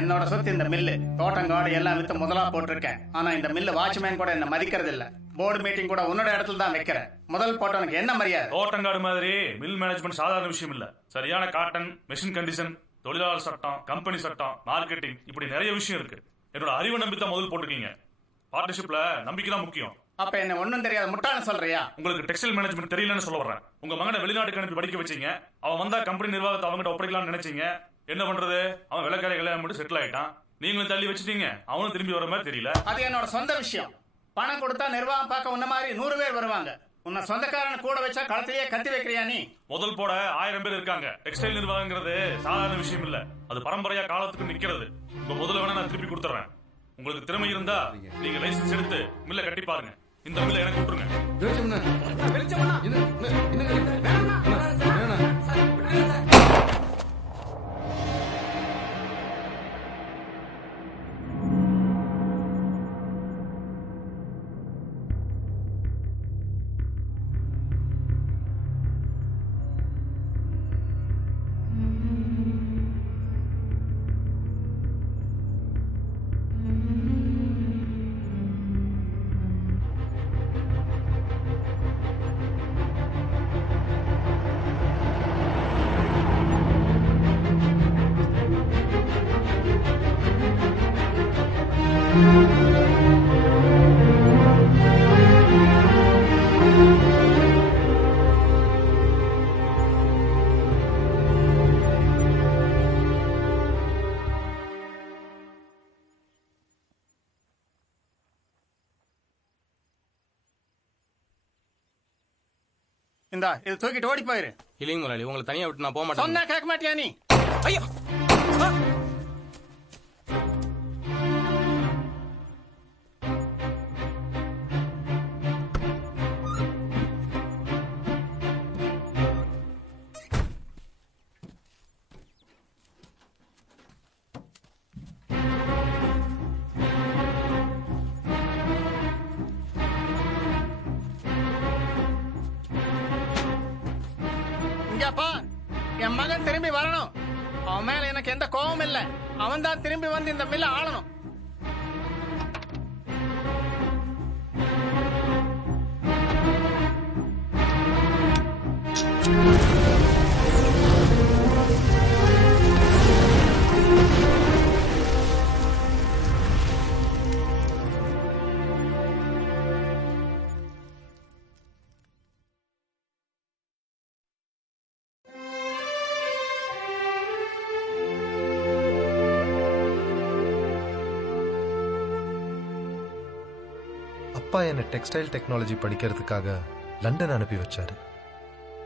என்னோட சொத்து இந்த மில்லு, தோட்டங்காடு எல்லாம் வித்து முதலா போட்டிருக்கேன். ஆனா இந்த மில்லு வாட்ச்மேன் கூட என்ன மதிக்கிறது இல்ல. போர்டு மீட்டிங் கூட உன்னோட இடத்துல தான் வைக்கிறேன். முதல் போட்டவனுக்கு என்ன மரியாதை? தோட்டங்காடு மாதிரி மில் மேனேஜ்மெண்ட் சாதாரண விஷயம் இல்ல. சரியான காட்டன், மெஷின் கண்டிஷன், தொழிலாளர் சட்டம், கம்பெனி சட்டம், மார்க்கெட்டிங், இப்படி நிறைய விஷயம் இருக்கு. என்னோட அறிவு நம்பித்தான் முதல் போட்டுக்கீங்க. பார்ட்னர்ஷிப்ல நம்பிக்கை தான் முக்கியம். அப்ப என்ன ஒண்ணும் தெரியாத முட்டாள்னு சொல்றியா? உங்களுக்கு டெக்ஸ்டைல் மேனேஜ்மெண்ட் தெரியலன்னு சொல்ல வர்றேன். உங்க மகனை வெளிநாட்டுக்கு அனுப்பி படிக்க வச்சீங்க. அவன் வந்தா கம்பெனி நிர்வாகத்தை அவங்ககிட்ட ஒப்படைக்கலாம்னு நினைச்சீங்க. என்ன பண்றது? அவன் வெள்ளக்காரை கல்யாணம் மட்டும் செட்டில் ஆயிட்டான். நீங்களும் தள்ளி வச்சுட்டீங்க. அவனும் திரும்பி வர மாதிரி தெரியல. அது என்னோட சொந்த விஷயம். பணம் கொடுத்தா நிர்வாகம் பார்க்க உன்ன மாதிரி 100 பேர் வருவாங்க. உன்னை சொந்தக்காரன் கூட வச்சா களத்திலேயே கத்தி வைக்கிறியா நீ? முதல் போட 1000 பேர் இருக்காங்க. டெக்ஸ்டைல் நிர்வாகங்கிறது சாதாரண விஷயம் இல்ல. அது பரம்பரையா காலத்துக்கு நிக்கிறது. உங்க முதல்ல வேணா நான் திருப்பி கொடுத்துறேன். உங்களுக்கு திறமை இருந்தா நீங்க லைசன்ஸ் எடுத்து மில்ல கட்டி பாருங்க. இந்த மில்ல எனக்கு விட்டுருங்க. இந்தா இது தூக்கிட்டு ஓடி போயிரு. இல்லைங்க முதலாளி, உங்களை தனியா விட்டு நான் போக மாட்டேன். சொன்னா கேட்க மாட்டியா நீ? ஐயோ, என் மகன் திரும்பி வரணும். அவன் மேல எனக்கு எந்த கோபம் இல்ல. அவன் தான் திரும்பி வந்து இந்த மில்ல ஆளணும். அப்பா என்னை டெக்ஸ்டைல் டெக்னாலஜி படிக்கிறதுக்காக லண்டன் அனுப்பி வச்சாரு.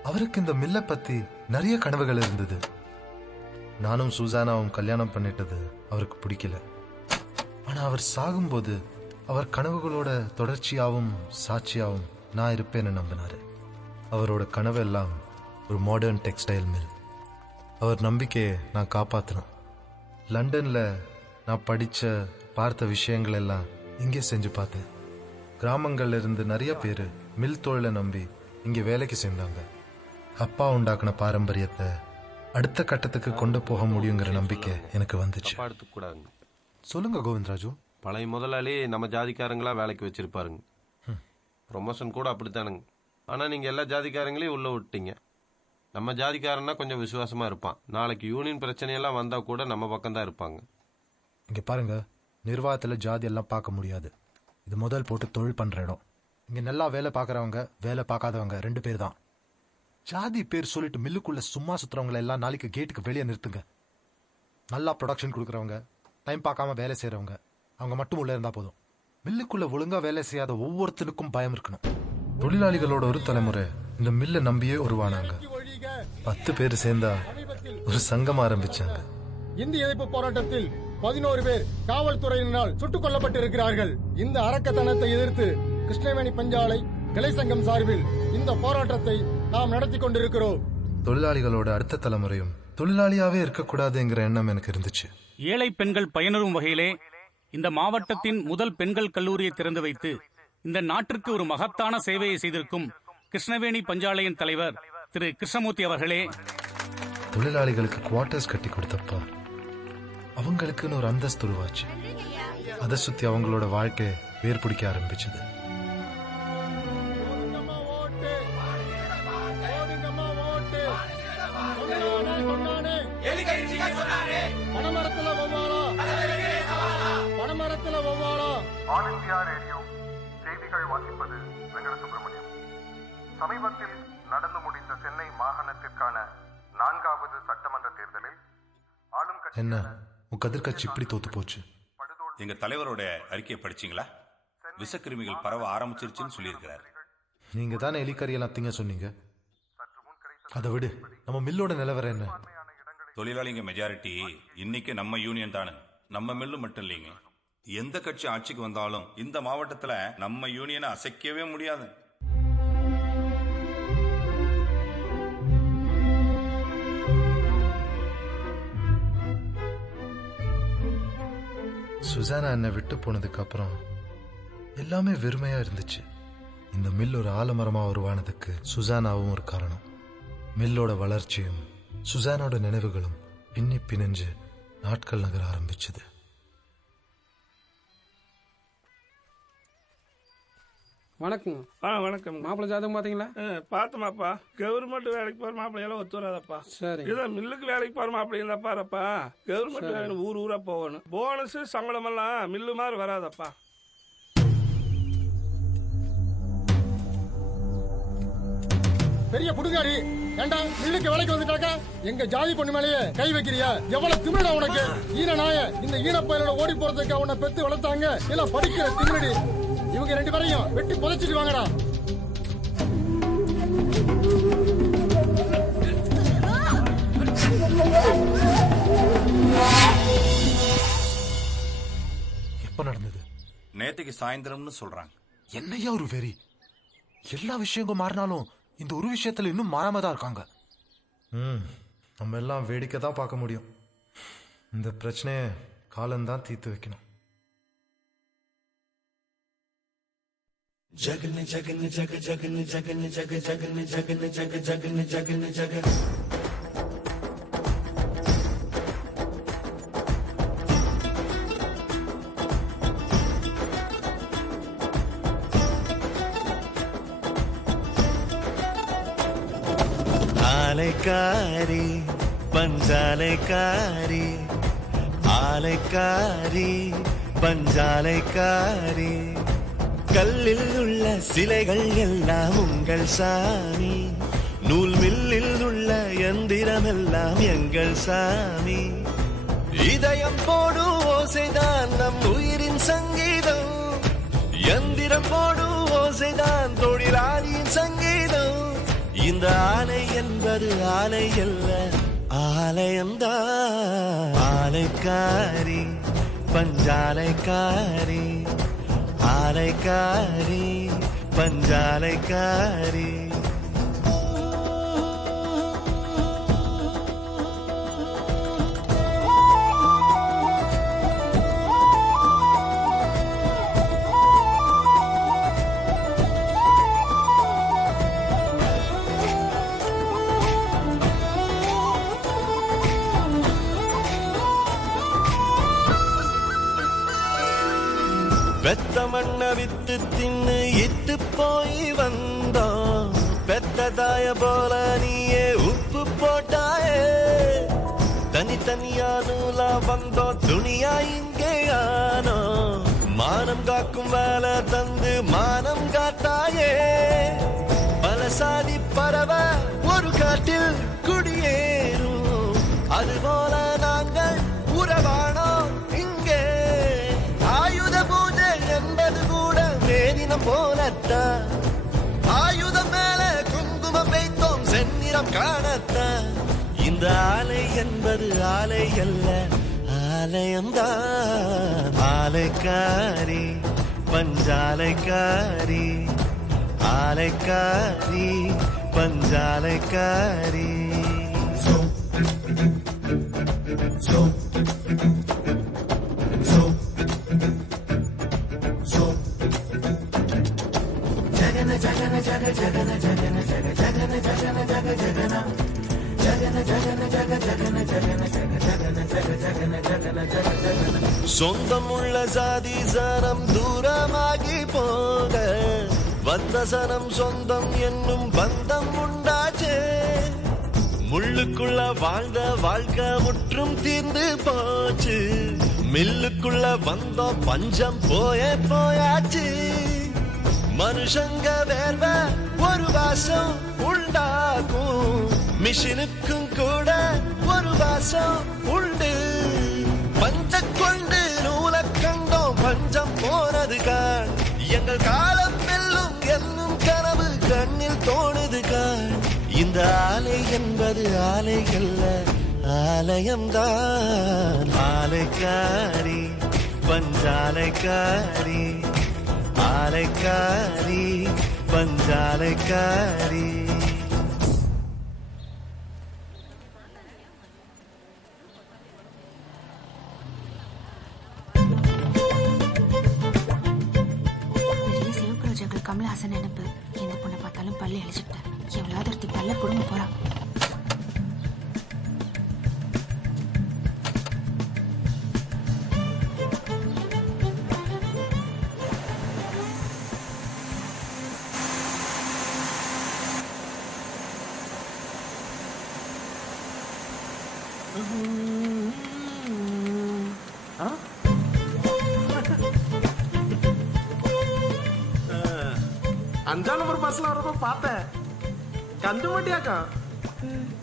அவருக்கு இந்த மில்லை பத்தி நிறைய கனவுகள் இருந்தது. நானும் சூசானாவும் கல்யாணம் பண்ணிட்டது அவருக்கு பிடிக்கல. ஆனா அவர் சாகும்போது அவர் கனவுகளோட தொடர்ச்சியாவும் சாட்சியாவும் நான் இருப்பேன்னு நம்பினாரு. அவரோட கனவு எல்லாம் ஒரு மாடர்ன் டெக்ஸ்டைல் மில். அவர் நம்பிக்கையை நான் காப்பாத்தினேன். லண்டன்ல நான் பார்த்த விஷயங்கள் எல்லாம் இங்கே செஞ்சு பார்த்தேன். கிராமங்கள்ல இருந்து நிறைய பேர் மில் தொழிலை நம்பி இங்கே வேலைக்கு சேர்ந்தாங்க. அப்பா உண்டாக்குன பாரம்பரியத்தை அடுத்த கட்டத்துக்கு கொண்டு போக முடியுங்கிற நம்பிக்கை எனக்கு வந்துச்சு. எடுத்துக்கூடாதுங்க. சொல்லுங்க கோவிந்தராஜு. பழைய முதலாளி நம்ம ஜாதிக்காரங்களா வேலைக்கு வச்சிருப்பாருங்க. ப்ரொமோஷன் கூட அப்படித்தானுங்க. ஆனால் நீங்கள் எல்லா ஜாதிக்காரங்களையும் உள்ளே விட்டீங்க. நம்ம ஜாதிக்காரன்னா கொஞ்சம் விசுவாசமா இருப்பான். நாளைக்கு யூனியன் பிரச்சனையெல்லாம் வந்தா கூட நம்ம பக்கம் தான் இருப்பாங்க. இங்க பாருங்க, நிர்வாகத்துல ஜாதி எல்லாம் பார்க்க முடியாது. இது முதல் போட்டு தொழில் பண்ற இடம். இங்க நல்லா வேலை பார்க்கறவங்க வேலை பார்க்காதவங்க 2 பேர் தான். ஜாதி பேர் சொல்லிட்டு மில்லுக்குள்ள சும்மா சுத்துறவங்களை எல்லாம் நாளைக்கு கேட்டுக்கு வெளியே நிறுத்துங்க. நல்லா ப்ரொடக்ஷன் கொடுக்கறவங்க, டைம் பார்க்காம வேலை செய்யறவங்க, அவங்க மட்டும் உள்ள இருந்தா போதும். மில்லுக்குள்ள ஒழுங்கா வேலை செய்யாத ஒவ்வொருத்தனுக்கும் பயம் இருக்கணும். தொழிலாளிகளோட ஒரு தலைமுறை இந்த மில்லை நம்பியே உருவானாங்க. 10 பேர் சேர்ந்தா ஒரு சங்கம் ஆரம்பிச்சாங்க. இந்திய எதிர்ப்பு போராட்டத்தில் 11 பேர் காவல்துறையினரால் சுட்டுக் கொல்லப்பட்டிருக்கிறார்கள். இந்த அரக்கத்தனத்தை எதிர்த்து கிருஷ்ணவேணி பஞ்சாலை கிளை சங்கம் சார்பில் இந்த போராட்டத்தை நாம் நடத்தி கொண்டிருக்கிறோம். தொழிலாளிகளோட அடுத்த தலைமுறையும் தொழிலாளியாவே இருக்கக்கூடாதுங்கிற எண்ணம் எனக்கு இருந்துச்சு. ஏழை பெண்கள் பயனரும் வகையிலே இந்த மாவட்டத்தின் முதல் பெண்கள் கல்லூரியை திறந்து வைத்து இந்த நாட்டிற்கு ஒரு மகத்தான சேவையை செய்திருக்கும் கிருஷ்ணவேணி பஞ்சாலையின் தலைவர் திரு கிருஷ்ணமூர்த்தி அவர்களே, தொழிலாளிகளுக்கு குவார்டர்ஸ் கட்டி கொடுத்தப்ப அவங்களுக்குன்னு ஒரு அந்தஸ்து உருவாச்சு. அதை சுத்தி அவங்களோட வாழ்க்கை வேர் பிடிக்க ஆரம்பிச்சது. ஆல் இந்தியா ரேடியோ செய்திகள் வாசிப்பது வெங்கட சுப்பிரமணியம். சமீபத்தில் நடந்து முடிந்த சென்னை மாகாணத்திற்கான 4வது சட்டமன்ற தேர்தலில் ஆளும் கட்சி என்ன உன் கதிர்கட்சி இப்படி தோத்து போச்சு? எங்க தலைவரோட அறிக்கையை படிச்சீங்களா? விஷக்கிருமிகள் பரவ ஆரம்பிச்சிருச்சுன்னு சொல்லியிருக்கிறாரு. நீங்க தானே எலிக்கறியெல்லாம் திங்க சொன்னீங்க. அதை விடு, நம்ம மில்லோட நிலவரம் என்ன? தொழிலாளிங்க மெஜாரிட்டி இன்னைக்கு நம்ம யூனியன் தானே. நம்ம மில்லு மட்டும் இல்லைங்க, எந்த கட்சி ஆட்சிக்கு வந்தாலும் இந்த மாவட்டத்துல நம்ம யூனியனை அசைக்கவே முடியாது. சுசானா என்னை விட்டு போனதுக்கு அப்புறம் எல்லாமே வெறுமையா இருந்துச்சு. இந்த மில் ஒரு ஆலமரமா உருவானதுக்கு சுசானாவும் ஒரு காரணம். மில்லோட வளர்ச்சியும் சுசானோட நினைவுகளும் பின்னி பிணைஞ்சு நாட்கள் நகர ஆரம்பிச்சது. வணக்கம். வணக்கம். மாப்பிள்ளை ஜாதகம் பாத்தீங்களா? பார்த்தமாப்பா. கவர்மெண்ட் வேலைக்கு போற மாப்பிள்ளையெல்லாம் ஒத்து வராதப்பா. சரி. இதான் மில்லுக்கு வேலைக்கு போற மாப்பிள்ளை இருந்தா பாருப்பா. கவர்மெண்ட் வேலை ஊர் ஊரா போகணும். போனஸ் சம்பளம் எல்லாம் மில்லு மாதிரி வராதப்பா. பெரிய புடுங்காடி ஏண்டா மில்லுக்கு வேலைக்கு வந்துட்டாக்கா எங்க ஜாதி பொண்ணு மேலேயே கை வைக்கிறியா? எவ்வளவு திமிரடா உனக்கு? ஈன நாய, இந்த ஈனப்பயலோட ஓடி போறதுக்கு அவனை பெத்து வளர்த்தாங்க இல்ல படிக்கிற திமிரடி. இவங்க 2 பேரையும் வெட்டி புதைச்சிட்டு வாங்கடா. எப்ப நடந்தது? நேற்றுக்கு சாயந்தரம்னு சொல்றாங்க. என்னையா ஒரு வெறி! எல்லா விஷயங்களும் மாறினாலும் இந்த ஒரு விஷயத்துல இன்னும் மாறாம தான் இருக்காங்க. நம்ம எல்லாம் வேடிக்கை தான் பார்க்க முடியும். இந்த பிரச்சனையை காலம்தான் தீர்த்து வைக்கணும். जगन जगन जग जगन जगन जग जगन जगन जग जगन जगन जग ஆலைக்காரி பஞ்சாலைக்காரி ஆலைக்காரி பஞ்சாலைக்காரி கல்லில் உள்ள சிலைகள் எல்லாம் உங்கள் சாமி, நூல் மில்லில் உள்ள எந்திரம் எல்லாம் எங்கள் சாமி. இதயம் போடும் ஓசைதான் நம் உயிரின் சங்கீதம், எந்திரம் போடும் ஓசைதான் தொழிலாளியின் சங்கீதம். இந்த ஆலை என்பது ஆலை அல்ல, ஆலயம்தான். ஆலைக்காரி பஞ்சாலைக்காரி ஆலைக்காரி பஞ்சாலைக்காரி. பெத்த மண்ண வித்து தின்னு இத்து போய் வந்தோம், பெத்ததாய போல நீயே உப்பு போட்டாயே. தனித்தனியா நூலா வந்தோம், துணியா இங்கே ஆனோ. மானம் காக்கும் வேலை தந்து மானம் காத்தாயே. பல சாதி பறவ ஒரு காட்டில் குடியேறும், அதுபோல நாங்கள் உறவானோம் இங்கே. ஆயுத பூஜை என்பது கூட வேதினம் போலத்தான், ஆயுதம் மேல குங்குமம் வைத்தோம் செந்நிறம் காணத்தான். இந்த ஆலை என்பது ஆலை அல்ல, ஆலயம்தான். ஆலைக்காரி பஞ்சாலைக்காரி ஆலைக்காரி பஞ்சாலைக்காரி. जगन जगन जग जगन जगन जग जगन जगन जग जगन जगन जगन जग जगन जगन जग जगन சொந்தமுள்ள சாதி சனம் தூரமாகி போக வந்த சனம் சொந்தம் என்னும் பந்தம் உண்டாச்சே. முள்ளுக்குள்ள வாழ்ந்த வாழ்க்கை முற்றும் தீர்ந்து போச்சு. மில்லுக்குள்ள வந்த பஞ்சம் போயாச்சு. மனுஷங்க வேர்வ ஒரு வாசம் உண்டாக்கும். மிஷினுக்கும் கூட ஒரு வாசம் உண்டு. பஞ்ச கொண்டு நூலை கண்டோம் பஞ்சம் போனது கான். எங்கள் காலம் வெல்லும் என்னும் கனவு கண்ணில் தோணுது கான். இந்த ஆலை என்பது ஆலைகள்ல ஆலயம்தான். ஆலைக்காரி பஞ்சாலைக்காரி ஆலைக்காரி பஞ்சாலைக்காரி. நிறைய சிவப்பு ரோஜாக்கள் கமலஹாசன் நினைப்பு. எந்த பொண்ணை பார்த்தாலும் பல்லு அழிச்சுட்டேன். எவ்வளவு ஒருத்தி பல்ல புடுங்க போறான். அஞ்சாம் நம்பர் பஸ்ல வரப்ப பார்த்தேன். கஞ்ச மாட்டியாக்கா?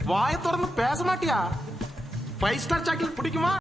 வாயை திறந்து பேச மாட்டியா? 5 ஸ்டார் சாக்லேட் பிடிக்குமா?